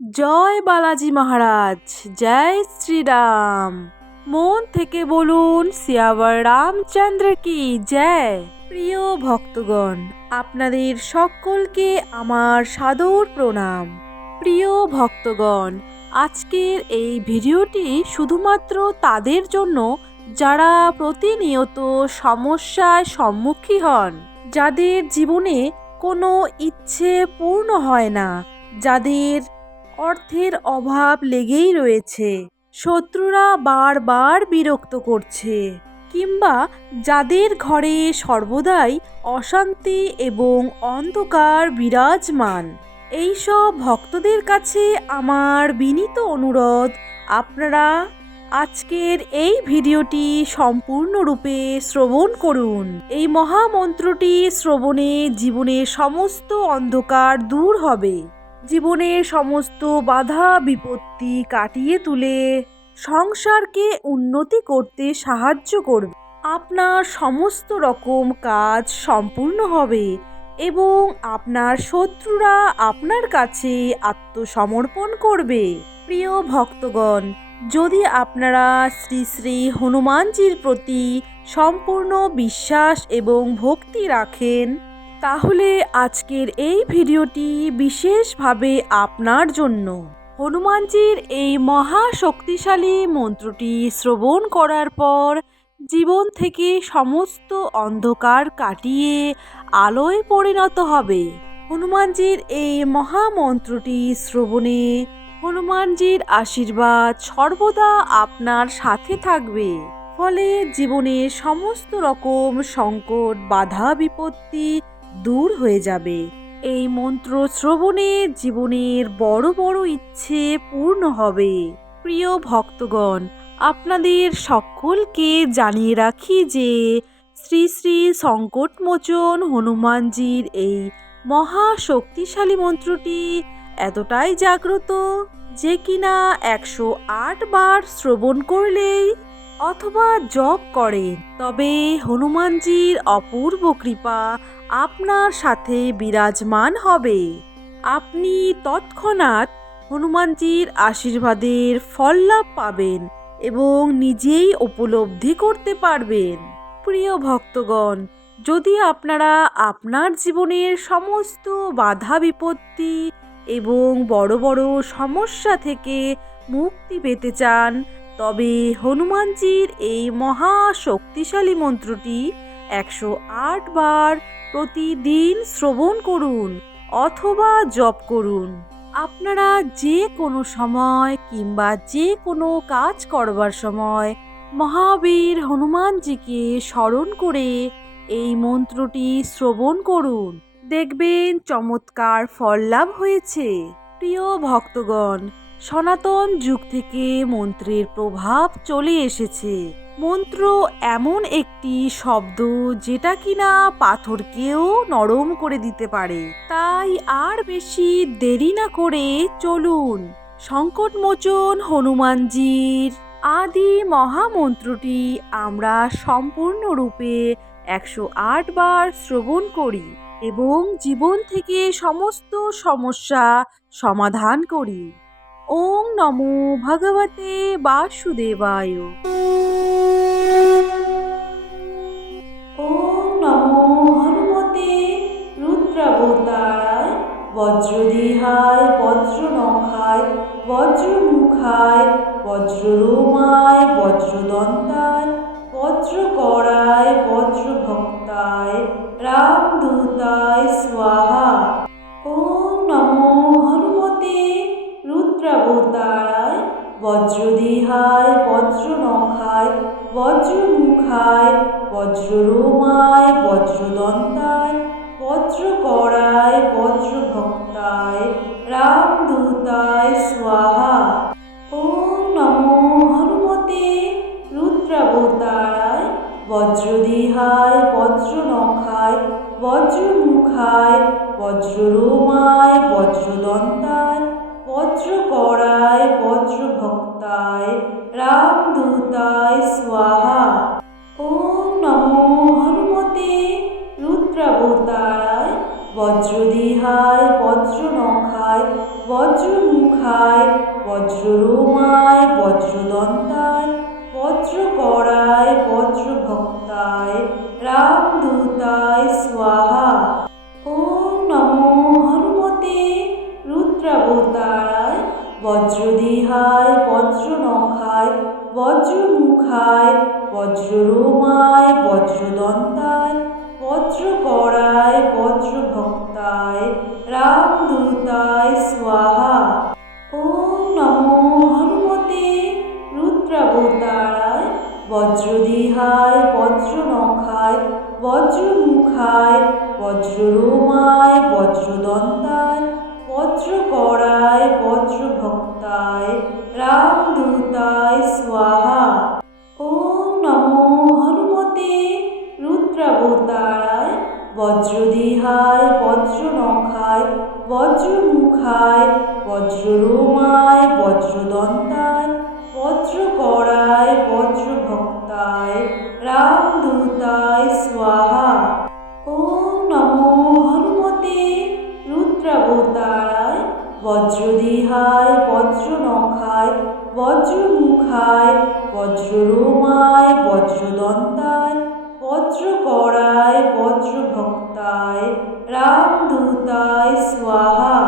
জয় বালাজি মহারাজ, জয় শ্রীরাম। মন থেকে বলুন সিয়াবার রামচন্দ্র কি জয়। প্রিয় ভক্তগণ, আপনাদের সকলকে আমার সাদর প্রণাম। প্রিয় ভক্তগণ, আজকের এই ভিডিওটি শুধুমাত্র তাদের জন্য যারা প্রতিনিয়ত সমস্যায় সম্মুখীন হন, যাদের জীবনে কোনো ইচ্ছে পূর্ণ হয় না, যাদের অর্থের অভাব লেগেই রয়েছে, শত্রুরা বারবার বিরক্ত করছে, কিংবা যাদের ঘরে সর্বদাই অশান্তি এবং অন্ধকার বিরাজমান। এইসব ভক্তদের কাছে আমার বিনীত অনুরোধ, আপনারা আজকের এই ভিডিওটি সম্পূর্ণরূপে শ্রবণ করুন। এই মহামন্ত্রটি শ্রবণে জীবনের সমস্ত অন্ধকার দূর হবে, জীবনের সমস্ত বাধা বিপত্তি কাটিয়ে তুলে সংসারকে উন্নতি করতে সাহায্য করবে। আপনার সমস্ত রকম কাজ সম্পূর্ণ হবে এবং আপনার শত্রুরা আপনার কাছে আত্মসমর্পণ করবে। প্রিয় ভক্তগণ, যদি আপনারা শ্রী শ্রী হনুমানজির প্রতি সম্পূর্ণ বিশ্বাস এবং ভক্তি রাখেন, তাহলে আজকের এই ভিডিওটি বিশেষভাবে আপনার জন্য। হনুমানজির এই মহা শক্তিশালী মন্ত্রটি শ্রবণ করার পর জীবন থেকে সমস্ত অন্ধকার কাটিয়ে আলোয় পরিণত হবে। হনুমানজির এই মহামন্ত্রটি শ্রবণে হনুমানজির আশীর্বাদ সর্বদা আপনার সাথে থাকবে, ফলে জীবনের সমস্ত রকম সংকট বাধা বিপত্তি দূর হয়ে যাবে। এই মন্ত্র শ্রবণে জীবনের বড় বড় ইচ্ছে পূর্ণ হবে। প্রিয় ভক্তগণ, আপনাদের সকলকে জানিয়ে রাখি যে শ্রী শ্রী সংকটমোচন হনুমানজির এই মহা শক্তিশালী মন্ত্রটি এতটাই জাগ্রত যে কিনা 108 বার শ্রবণ করলেই অথবা জপ করেন, তবে হনুমানজির অপূর্ব কৃপা আপনার সাথে বিরাজমান হবে। আপনি তৎক্ষণাৎ হনুমানজির আশীর্বাদের ফল লাভ পাবেন এবং নিজেই উপলব্ধি করতে পারবেন। প্রিয় ভক্তগণ, যদি আপনারা আপনার জীবনের সমস্ত বাধা বিপত্তি এবং বড় বড় সমস্যা থেকে মুক্তি পেতে চান, তবে হনুমানজির এই মহা শক্তিশালী মন্ত্রটি 108 বার প্রতিদিন শ্রবণ করুন অথবা জপ করুন। আপনারা যে কোনো সময় কিংবা যে কোনো কাজ করবার সময় মহাবীর হনুমানজিকে স্মরণ করে এই মন্ত্রটি শ্রবণ করুন, দেখবেন চমৎকার ফল লাভ হয়েছে। প্রিয় ভক্তগণ, সনাতন যুগ থেকে মন্ত্রের প্রভাব চলে এসেছে। মন্ত্র এমন একটি শব্দ যেটা কিনা পাথরকেও নরম করে দিতে পারে। তাই আর বেশি দেরি না করে চলুন সংকটমোচন হনুমানজির আদি মহামন্ত্রটি আমরা সম্পূর্ণরূপে 108 বার শ্রবণ করি এবং জীবন থেকে সমস্ত সমস্যা সমাধান করি। ওম নমো ভগবতে বাসুদেবায়। ওম নমো হনুমতে রুদ্রাবতারায় বজ্রদেহায় বজ্রনখায় বজ্রমুখায় বজ্ররোমায় বজ্রদন্তায় বজ্রকরায় বজ্রভক্তায় রামদূতায় স্বাহা। ওম নমো হনুমতে রুদ্রাবতারায় বজ্রদেহায় বজ্রনখায় বজ্রমুখায় বজ্ররোমায় বজ্রদন্তায় বজ্রকরায় বজ্রভক্তায় রামদূতায় স্বাহা। ওম নমো হনুমতে রুদ্রাবতারায় বজ্রদেহায় বজ্রনখায় বজ্রমুখায় বজ্ররোমায় বজ্রদন্তায় বজ্রকরায় বজ্রভক্তায় রামদূতায় স্বাহা। ওম নমো হনুমতে রুদ্রাবতারায় বজ্রদেহায় বজ্রনখায় বজ্রমুখায় বজ্রমুখায় বজ্ররোমায় বজ্রদন্তায় বজ্রকরায় বজ্রভক্তায় রামদূতায় স্বাহা। ওম নমো হনুমতে রুদ্রাবতারায় বজ্রদেহায় বজ্রনখায় বজ্রমুখায় বজ্ররোমায় বজ্রদন্তায় বজ্রকরায় বজ্রভক্তায় রামদূতায় স্বাহা। ওম নমো হনুমতে রুদ্রাবতারায় বজ্রদেহায় বজ্রনখায় বজ্রমুখায় বজ্ররোমায় বজ্রদন্তায় বজ্রকরায় বজ্রভক্তায় রামদূতায় স্বাহা। ওম নমো হনুমতে রুদ্রাবতারায় বজ্রদেহায় বজ্রনখায় বজ্রমুখায় বজ্ররোমায় বজ্রদন্তায় বজ্রকরায় বজ্রভক্তায় রামদূতায় স্বাহা। ওম নমো হনুমতে রুদ্রাবতারায় বজ্রদেহায় বজ্রনখায় বজ্রমুখায় বজ্ররোমায় বজ্রদন্তায় বজ্রকরায় বজ্রভক্তায় রামদূতায় স্বাহা।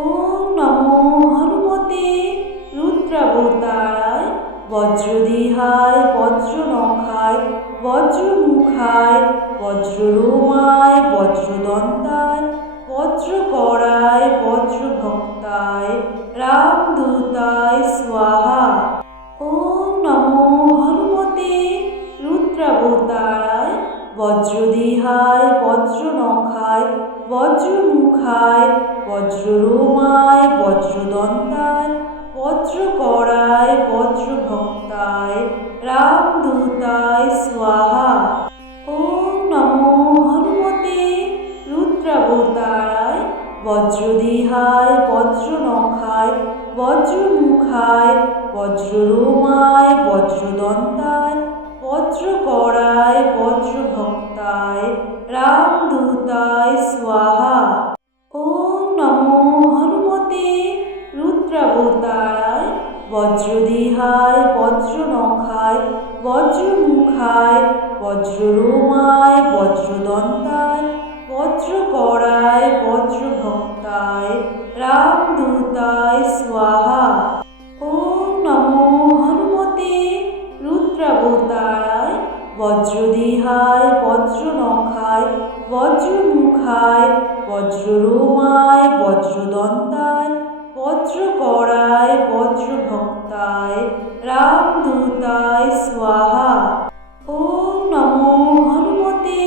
ওম নমো হনুমতে রুদ্রাবতারায় বজ্রদেহায় বজ্রনখায় বজ্রমুখায় বজ্ররোমায় বজ্রদন্তায় বজ্রকরায় বজ্রভক্তায় রামদূতায় স্বাহা। ওম নমো হনুমতে রুদ্রাবতারায় বজ্রদেহায় বজ্রনখায় বজ্রমুখায় বজ্ররোমায় বজ্রদন্তায় বজ্রকরায় বজ্রভক্তায় রামদূতায় স্বাহা। ওম নমো হনুমতে রুদ্রাবতারায় বজ্রদেহায় বজ্রনখায় বজ্রমুখায় বজ্ররোমায় বজ্রদন্তায় বজ্রকরায় বজ্রভক্তায় রামদূতায় স্বাহা। ওম নমো হনুমতে রুদ্রাবতারায় বজ্রদেহায় বজ্রনখায় বজ্রমুখায় বজ্ররোমায় বজ্রদন্তায় বজ্রকরায় বজ্রভক্তায় রামদূতায় স্বাহা। ওম নমো হনুমতে রুদ্রাবতারায় বজ্রদেহায় বজ্রনখায় বজ্রমুখায় বজ্ররোমায় বজ্রদন্তায় বজ্রকরায় বজ্রভক্তায় রামদূতায় স্বাহা। ওম নমো হনুমতে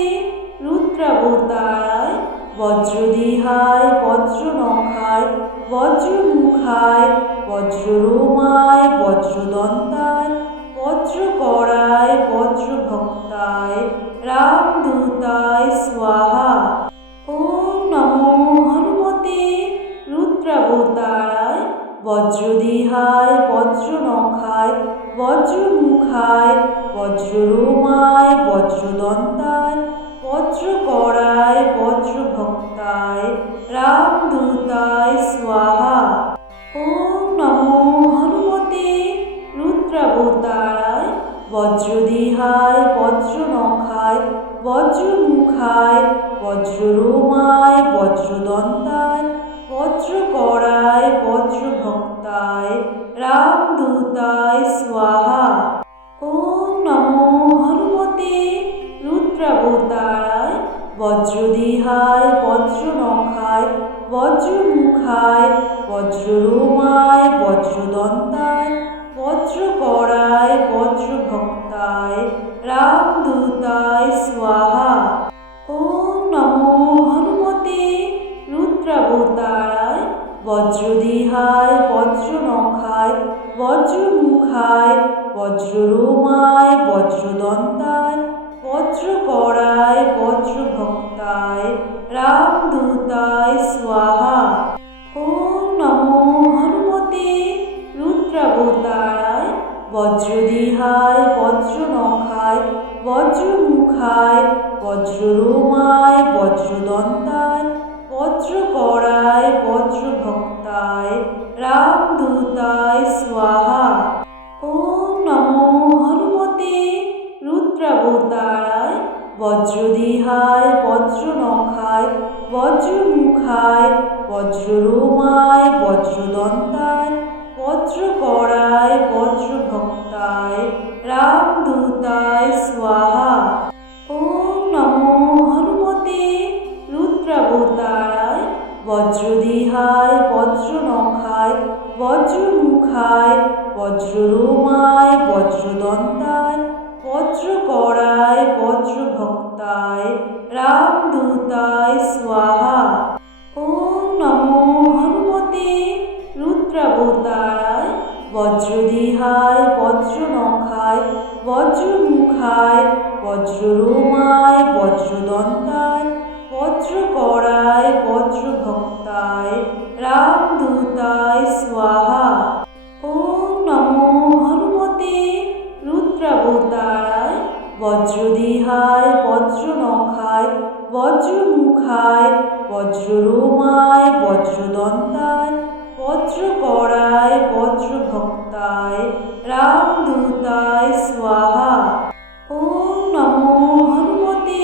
রুদ্রাবতারায় বজ্রদেহায় বজ্রনখায় বজ্রমুখায় বজ্ররোমায় বজ্রদন্তায় বজ্রকরায় বজ্রভক্তায় রামদূতায় স্বাহা। ওম নমো হনুমতে রুদ্রাবতারায় বজ্রদেহায় বজ্রনখায় বজ্রমুখায় বজ্ররোমায় বজ্রদন্তায় বজ্রকরায় বজ্রভক্তায় রামদূতায় স্বাহা। ওম নমো হনুমতে রুদ্রাবতারায় বজ্রদেহায় বজ্রনখায় বজ্রমুখায় বজ্ররোমায় বজ্রদন্তায় বজ্রকরায় বজ্রভক্তায় রামদূতায় স্বাহা। ওম নমো হনুমতে রুদ্রাবতারায় বজ্রদেহায় বজ্রনখায় বজ্রমুখায় বজ্ররোমায় বজ্রদন্তায় বজ্রকরায় বজ্রভক্তায় রামদূতায় স্বাহা। ওম নমো হনুমতে রুদ্রাবতারায় বজ্রদেহায় বজ্রনখায় বজ্রমুখায় বজ্ররোমায় বজ্রদন্তায় বজ্রকরায় বজ্রভক্তায় রামদূতায় স্বাহা। ওম নমো হনুমতে রুদ্রাবতারায় বজ্রদেহায় বজ্রনখায় বজ্রমুখায় বজ্ররোমায় বজ্রদন্তায় বজ্রকরায় বজ্রভক্তায় রামদূতায় স্বাহা। ওম নমো হনুমতে রুদ্রাবতারায় বজ্রদেহায় বজ্রনখায় বজ্রমুখায় বজ্ররোমায় বজ্রদন্তায় বজ্রকরায় বজ্রভক্তায় রামদূতায় স্বাহা। ওম নমো হনুমতে রুদ্রাবতারায় বজ্রদেহায় বজ্রনখায় বজ্রমুখায় বজ্ররোমায় বজ্রদন্তায় বজ্রকরায় বজ্রভক্তায় রামদূতায় স্বাহা। ওম নমো হনুমতে রুদ্রাবতারায় বজ্রদেহায় বজ্রনখায় বজ্রমুখায় বজ্ররোমায় বজ্রদন্তায় বজ্রকরায় বজ্রভক্তায় রামদূতায় স্বাহা। ওম নমো হনুমতে রুদ্রাবতারায় বজ্রদেহায় বজ্রনখায় বজ্রমুখায় বজ্ররোমায় বজ্রদন্তায় বজ্রকরায় বজ্রভক্তায় রামদূতায় স্বাহা। ওম নমো হনুমতে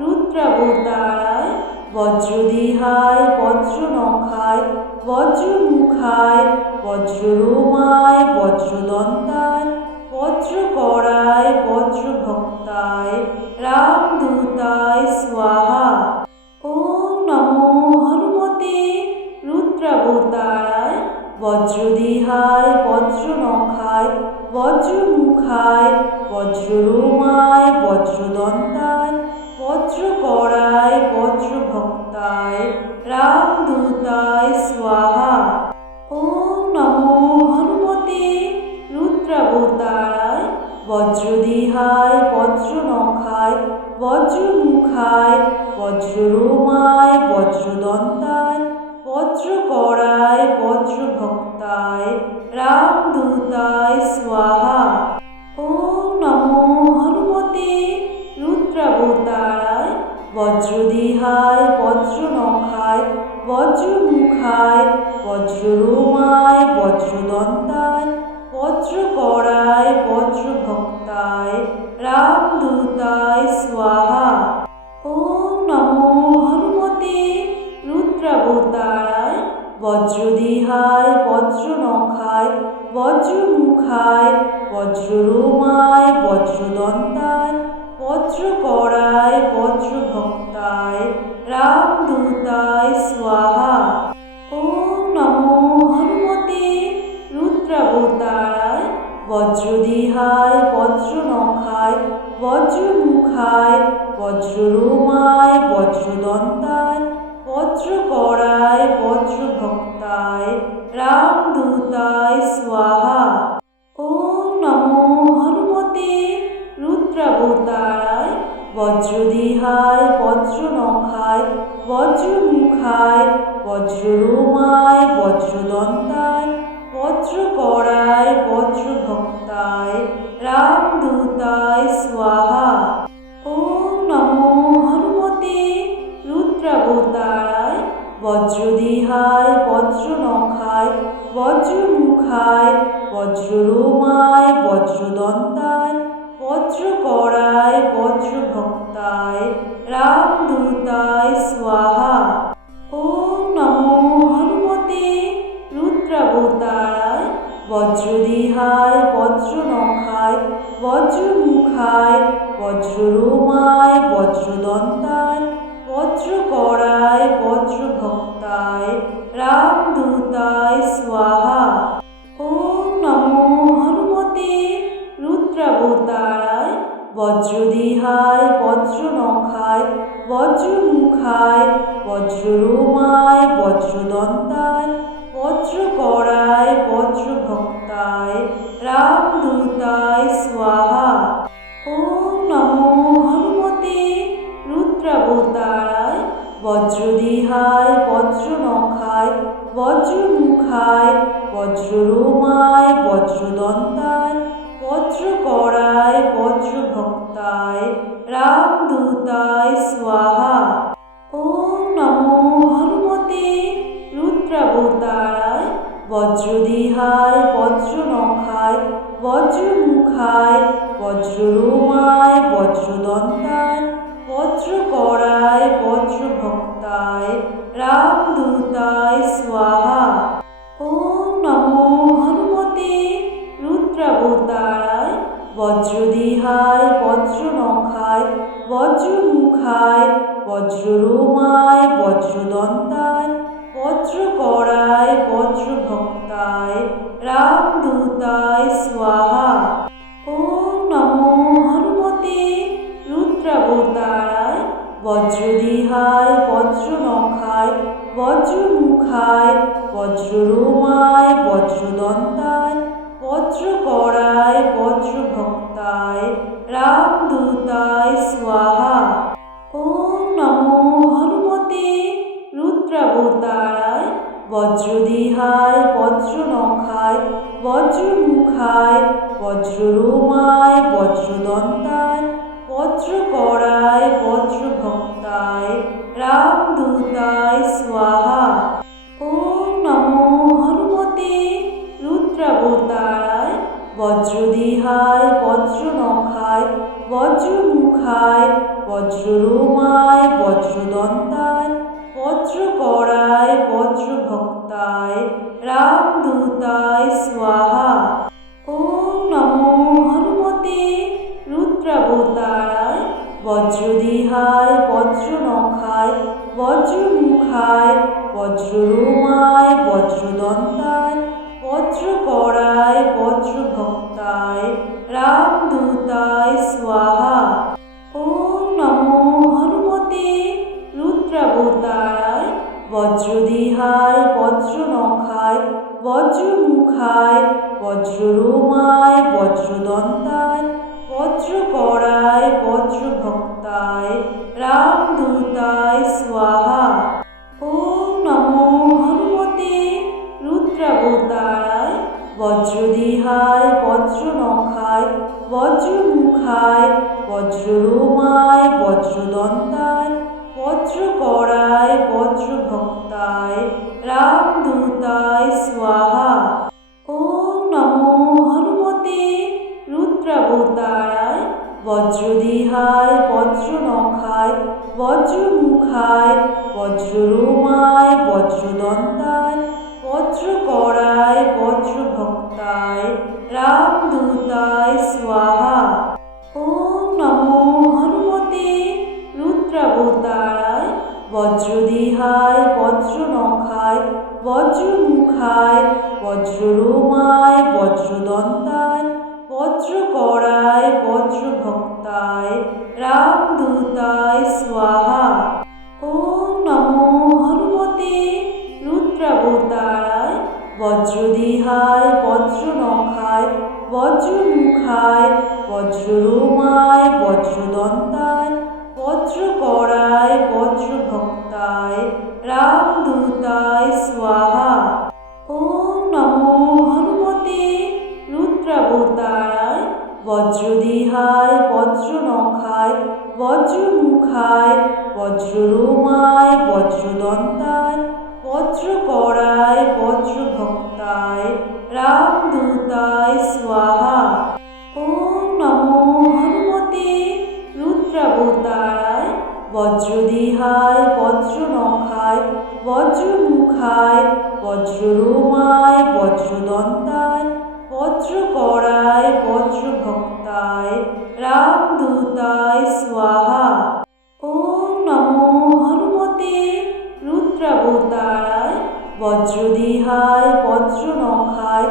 রুদ্রাবতারায় বজ্রদেহায় বজ্রনখায় বজ্রমুখায় বজ্ররোমায় বজ্রদন্তায় বজ্রকরায় বজ্রভক্তায় রামদূতায় স্বাহা। ওম নমো হনুমতে রুদ্রাবতারায় বজ্রদেহায় বজ্রনখায় বজ্রমুখায় বজ্ররোমায় বজ্রদন্তায় বজ্রকরায় বজ্রভক্তায় রামদূতায় স্বাহা। ওম নমো হনুমতে রুদ্রাবতারায় বজ্রদেহায় বজ্রনখায় বজ্রমুখায় বজ্ররোমায় বজ্রদন্তায় বজ্রকরায় বজ্রভক্তায় রামদূতায় স্বাহা। ওম নমো হনুমতে রুদ্রাবতারায় বজ্রদেহায় বজ্রনখায় বজ্রমুখায় বজ্ররোমায় বজ্রদন্তায় বজ্রকরায় বজ্রভক্তায় রামদূতায় স্বাহা। ওম নমো হনুমতে রুদ্রাবতারায় বজ্রদেহায় বজ্রনখায় বজ্রমুখায় বজ্ররোমায় বজ্রদন্তায় বজ্রকরায় বজ্রভক্তায় রামদূতায় স্বাহা। ওম নমো হনুমতে রুদ্রাবতারায় বজ্রদেহায় বজ্রনখায় বজ্রমুখায় বজ্ররোমায় বজ্রদন্তায় বজ্রকরায় বজ্রভক্তায় রামদূতায় স্বাহা। ওম নমো হনুমতে রুদ্রাবতারায় বজ্রদেহায় বজ্রনখায় বজ্রমুখায় বজ্ররোমায় বজ্রদন্তায় বজ্রকরায় বজ্রভক্তায় রামদূতায় স্বাহা। ওম নমো হনুমতে রুদ্রাবতারায় বজ্রদেহায় বজ্রনখায় বজ্রমুখায় বজ্ররোমায় বজ্রদন্তায় বজ্রকরায় বজ্রভক্তায় রামদূতায় স্বাহা। ওম নমো হনুমতে রুদ্রাবতারায় বজ্রদেহায় বজ্রনখায় বজ্রমুখায় বজ্ররোমায় বজ্রদন্তায় বজ্রকরায় বজ্রভক্তায় রামদূতায় স্বাহা। ওম নমো হনুমতে রুদ্রাবতারায় বজ্রদেহায় বজ্রনখায় বজ্রমুখায় বজ্ররোমায় বজ্রদন্তায় বজ্রকরায় বজ্রভক্তায় রামদূতায় স্বাহা। ওম নমো হনুমতে রুদ্রাবতারায় বজ্রদেহায় বজ্রনখায় বজ্রমুখায় বজ্ররোমায় বজ্রদন্তায় বজ্রকরায় বজ্রভক্তায় রামদূতায় স্বাহা। ওম নমো হনুমতে রুদ্রাবতারায় বজ্রদেহায় বজ্রনখায় বজ্রমুখায় বজ্ররোমায় বজ্রদন্তায় বজ্রকরায় বজ্রভক্তায় রামদূতায় স্বাহা। ওম নমো হনুমতে রুদ্রাবতারায় বজ্রদেহায় বজ্রনখায় বজ্রমুখায় বজ্ররোমায় বজ্রদন্তায় বজ্রকরায় বজ্রভক্তায় রামদূতায় স্বাহা। ওম নমো হনুমতে রুদ্রাবতারায় বজ্রদেহায় বজ্রনখায় বজ্রমুখায় বজ্ররোমায় বজ্রদন্তায় বজ্রকরায় বজ্রভক্তায় রামদূতায় স্বাহা। ওম নমো হনুমতে রুদ্রাবতারায় বজ্রদেহায় বজ্রনখায় বজ্রমুখায় বজ্ররোমায় বজ্রদন্তায় বজ্রকরায় বজ্রভক্তায় রামদূতায় স্বাহা। ওম নমো হনুমতে রুদ্রাবতারায় বজ্রদেহায় বজ্রনখায় বজ্রমুখায় বজ্ররোমায় বজ্রদন্তায় বজ্রকরায় বজ্রভক্তায় রামদূতায় স্বাহা। ওম নমো হনুমতে রুদ্রাবতারায় বজ্রদেহায় বজ্রনখায় বজ্রমুখায় বজ্ররোমায় বজ্রদন্তায় বজ্রকরায় বজ্রভক্তায় রামদূতায় স্বাহা। ওম নমো হনুমতে রুদ্রাবতারায় বজ্রদেহায় বজ্রনখায় বজ্রমুখায় বজ্ররোমায় বজ্রদন্তায় বজ্রকরায় বজ্রভক্তায় রামদূতায় স্বাহা। ওম নমো হনুমতে রুদ্রাবতারায় বজ্রদেহায় বজ্রনখায় বজ্রমুখায় বজ্ররোমায় বজ্রদন্তায় বজ্রকরায় বজ্রভক্তায় রামদূতায় স্বাহা। ওম নমো হনুমতে রুদ্রাবতারায় বজ্রদেহায় বজ্রনখায় বজ্রমুখায় বজ্ররোমায় বজ্রদন্তায় বজ্রকরায় বজ্রভক্তায় রামদূতায় স্বাহা। ওম নমো হনুমতে রুদ্রাবতারায় বজ্রদেহায় বজ্রনখায় বজ্রমুখায় বজ্ররোমায় বজ্রদন্তায় বজ্রকরায় বজ্রভক্তায় রামদূতায় স্বাহা। ওম নমো হনুমতে রুদ্রাবতারায় বজ্রদেহায় বজ্রনখায় বজ্রমুখায় বজ্ররোমায় বজ্রদন্তায় বজ্রকরায় বজ্রভক্তায় রামদূতায় স্বাহা। ওম নমো হনুমতে রুদ্রাবতারায় বজ্রদেহায় বজ্রনখায় বজ্রমুখায় বজ্ররোমায় বজ্রদন্তায় বজ্রকরায় বজ্রভক্তায় রামদূতায় স্বাহা। ওম নমো হনুমতে রুদ্রাবতারায় বজ্রদেহায় বজ্রনখায় বজ্রমুখায় বজ্ররোমায় বজ্রদন্তায় বজ্রকরায় বজ্রভক্তায় রামদূতায় স্বাহা। ওম নমো হনুমতে রুদ্রাবতারায় বজ্রদেহায় বজ্রনখায়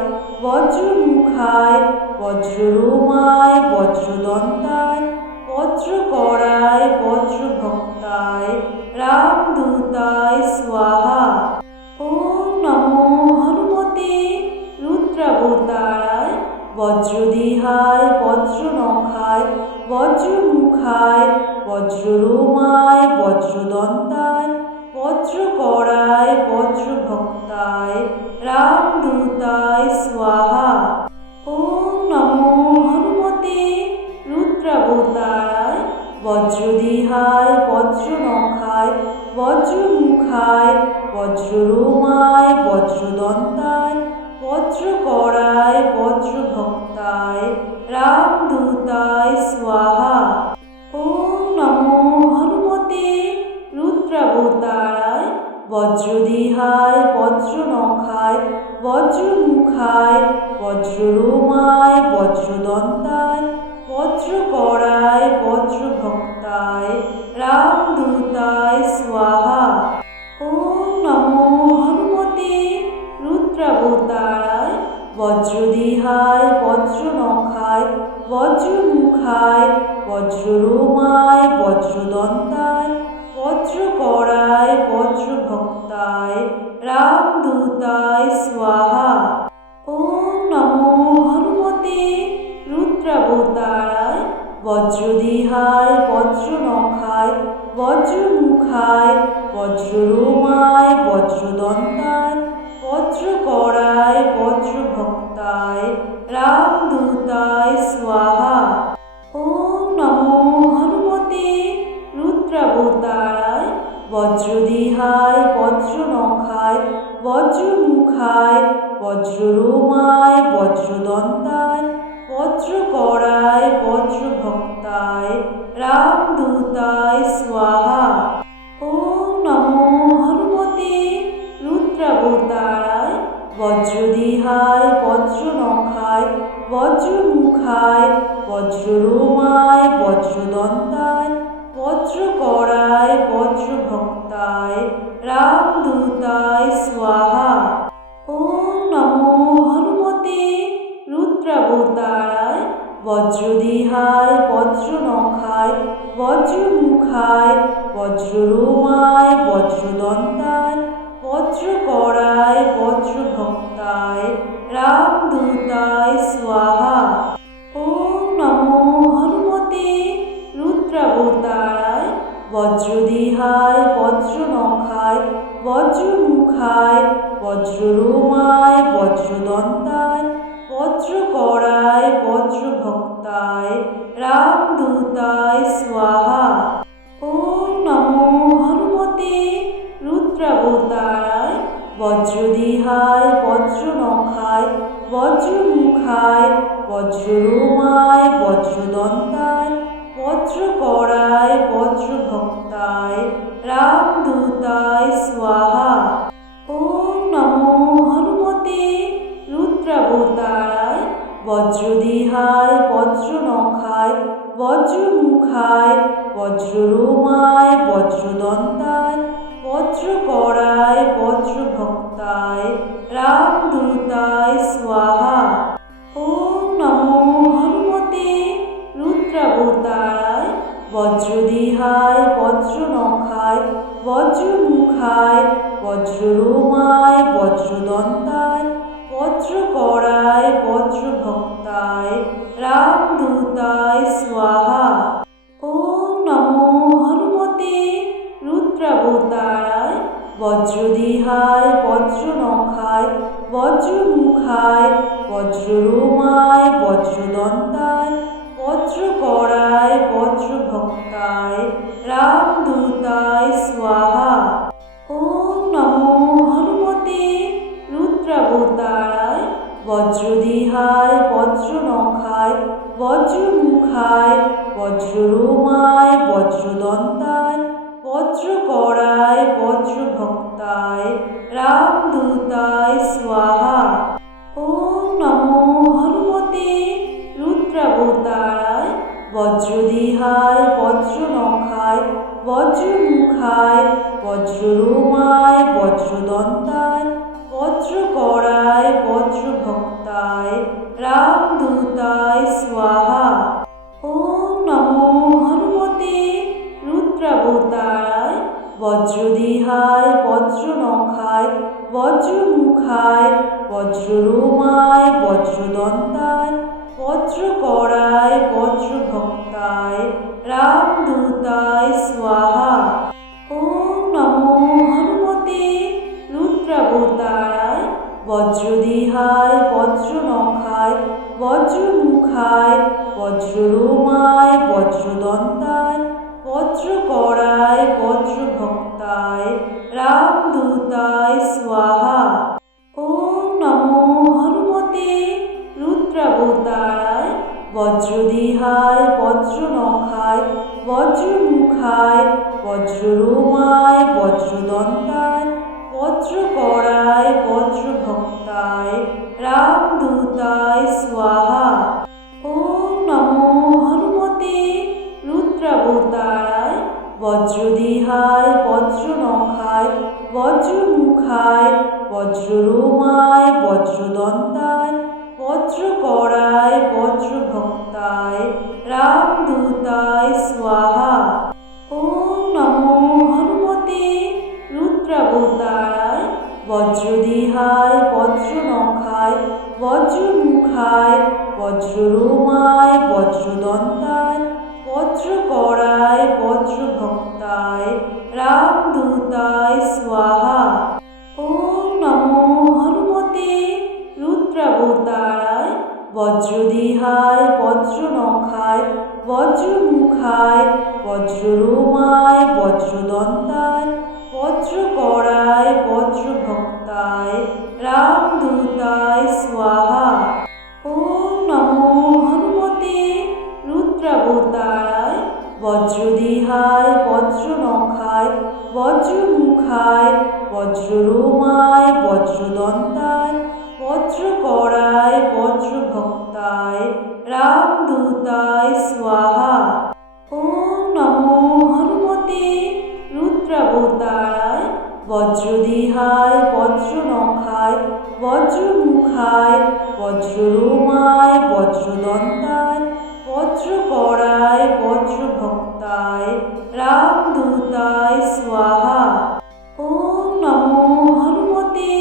বজ্রমুখায় বজ্ররোমায় বজ্রদন্তায় বজ্রকরায় বজ্রভক্তায় রামদূতায় স্বাহা। ওম নমো হনুমতে রুদ্রাবতারায় বজ্রদেহায় বজ্রনখায় বজ্রমুখায় বজ্ররোমায় বজ্রদন্তায় বজ্রকরায় বজ্রভক্তায় রামদূতায় স্বাহা। ওম নমো হনুমতে রুদ্রাবতারায় বজ্রদেহায় বজ্রনখায় বজ্রমুখায় বজ্ররোমায় বজ্রদন্তায় বজ্রভক্তায় রামদূতায় স্বাহা। ওম নমো হনুমতে রুদ্রাবতারায় বজ্রদেহায় বজ্রনখায় বজ্রমুখায় বজ্ররোমায় বজ্রদন্তায় বজ্রকরায় বজ্রভক্তায় রামদূতায় স্বাহা। ওম নমো হনুমতে রুদ্রাবতারায় বজ্রদেহায় বজ্রনখায় বজ্রমুখায় বজ্ররোমায় বজ্রদন্তায় বজ্রকরায় বজ্রভক্তায় রামদূতায় স্বাহা। ওম নমো হনুমতে রুদ্রাবতারায় বজ্রদেহায় বজ্রনখায় বজ্রমুখায় বজ্ররোমায় বজ্রদন্তায় বজ্রকরায় বজ্রভক্তায় রামদূতায় স্বাহা। ওম নমো হনুমতে রুদ্রাবতারায় বজ্রদেহায় বজ্রনখায় বজ্রমুখায় বজ্ররোমায় বজ্রদন্তায় বজ্রকরায় বজ্রভক্তায় রামদূতায় স্বাহা। ওম নমো হনুমতে রুদ্রাবতারায় বজ্রদেহায় বজ্রনখায় বজ্রমুখায় বজ্ররোমায় বজ্রদন্তায় বজ্রকরায় বজ্রভক্তায় রামদূতায় স্বাহা। ওম নমো হনুমতে রুদ্রাবতারায় বজ্রদেহায় বজ্রনখায় বজ্রমুখায় বজ্ররোমায় বজ্রদন্তায় বজ্রকরায় বজ্রভক্তায় রামদূতায় স্বাহা। ওম নমো হনুমতে রুদ্রাবতারায় বজ্রদেহায় বজ্রনখায় বজ্রমুখায় বজ্ররোমায় বজ্রদন্তায় বজ্রকরায় বজ্রভক্তায় রামদূতায় স্বাহা। ওম নমো হনুমতে রুদ্রাবতারায় বজ্রদেহায় বজ্রনখায় বজ্রমুখায় বজ্ররোমায় বজ্রদন্তায় বজ্রকরায় বজ্রভক্তায় রামদূতায় স্বাহা। ওম নমো হনুমতে রুদ্রাবতারায় বজ্রদেহায় বজ্রনখায় বজ্রমুখায় বজ্ররোমায় বজ্রদন্তায় বজ্রকরায় বজ্রভক্তায় রামদূতায় স্বাহা। ওম নমো হনুমতে রুদ্রাবতারায় বজ্রদেহায় বজ্রনখায় বজ্রমুখায় বজ্ররোমায় বজ্রদন্তায় বজ্রকরায় বজ্রভক্তায় রামদূতায় স্বাহা। ওম নমো হনুমতে রুদ্রাবতারায় বজ্রদেহায় বজ্রনখায় বজ্রমুখায় বজ্ররোমায় বজ্রদন্তায় বজ্রকরায় বজ্রভক্তায় রামদূতায় স্বাহা। ওম নমো হনুমতে রুদ্রাবতারায় বজ্রদেহায় বজ্রনখায় বজ্রমুখায় বজ্ররোমায় বজ্রদন্তায় বজ্রকরায় বজ্রভক্তায় রামদূতায় স্বাহা। ওম নমো হনুমতে রুদ্রাবতারায় বজ্রদেহায় বজ্রনখায় বজ্রমুখায় বজ্ররোমায় বজ্রদন্তায় বজ্রকরায় বজ্রভক্তায় রামদূতায় স্বাহা। ওম নমো হনুমতে রুদ্রাবতারায় বজ্রদেহায় বজ্রনখায় বজ্রমুখায় বজ্ররোমায় বজ্রদন্তায় বজ্রকরায় বজ্রভক্তায় রামদূতায় স্বাহা। ওম নমো হনুমতে রুদ্রাবতারায় বজ্রদেহায় বজ্রনখায় বজ্রমুখায় বজ্ররোমায় বজ্রদন্তায় বজ্রকরায় বজ্রভক্তায় রামদূতায় স্বাহা। ওম নমো হনুমতে রুদ্রাবতারায় বজ্রমুখায় বজ্রলোমায় বজ্রদন্তায় বজ্রকরায় বজ্রভক্তায় রামদূতায় স্বাহা। ওম নমো হনুমতে রুদ্রাবতারায় বজ্রদেহায় বজ্রনখায় বজ্রমুখায় বজ্রলোমায় বজ্রদন্তায় বজ্রকরায় বজ্রভক্তায় রামদূতায় স্বাহা। ওম নমো হনুমতে রুদ্রাবতারায় বজ্রদেহায় বজ্রনখায় বজ্রমুখায় বজ্রলোমায় বজ্রদন্তায় বজ্রকরায় বজ্রভক্তায় রামদূতায় স্বাহা। ওম নমো হনুমতে রুদ্রাবতারায় বজ্রদেহায় বজ্রনখায় বজ্রমুখায় বজ্রলোমায় বজ্রদন্তায় বজ্রকরায় বজ্রভক্তায় রামদূতায় স্বাহা। ওম নমো হনুমতে রুদ্রাবতারায় বজ্রদেহায় বজ্রনখায় বজ্রমুখায় বজ্রলোমায় বজ্রদন্তায় বজ্রকরায় বজ্রভক্তায় রামদূতায় স্বাহা। ওম নমো হনুমতে রুদ্রাবতারায় বজ্রদেহায় বজ্রনখায় বজ্রমুখায় বজ্রলোমায় বজ্রদন্তায় বজ্রকরায় বজ্রভক্তায় রামদূতায় স্বাহা। ওম নমো হনুমতে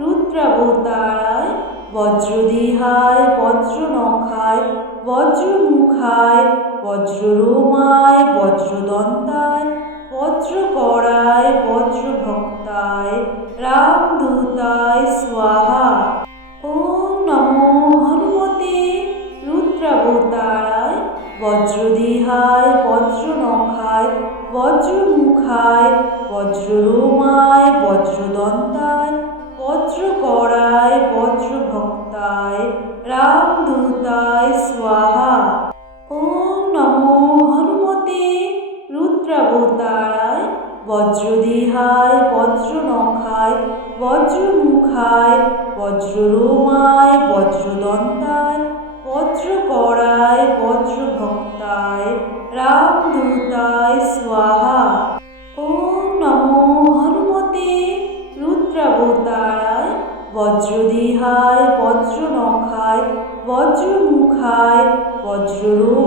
রুদ্রাবতারায় বজ্রদেহায় বজ্রনখায় বজ্রমুখায় বজ্রলোমায় বজ্রদন্তায় বজ্রকরায় বজ্রভক্তায় রামদূতায় স্বাহা। ওম নমো হনুমতে রুদ্রাবতারায় বজ্রদেহায় বজ্রনখায় বজ্রমুখায় বজ্রলোমায় বজ্রদন্তায় বজ্রকরায় বজ্রভক্তায় রামদূতায় স্বাহা। ওম নমো হনুমতে রুদ্রাবতারায় বজ্রদেহায় বজ্রনখায় বজ্রমুখায় বজ্রলোমায় বজ্রদন্তায় বজ্রকরায় বজ্রভক্তায় রামদূতায় স্বাহা। ওম নমো হনুমতে রুদ্রাবতারায় বজ্রদেহায় বজ্রনখায় বজ্রমুখায় বজ্রলোমায়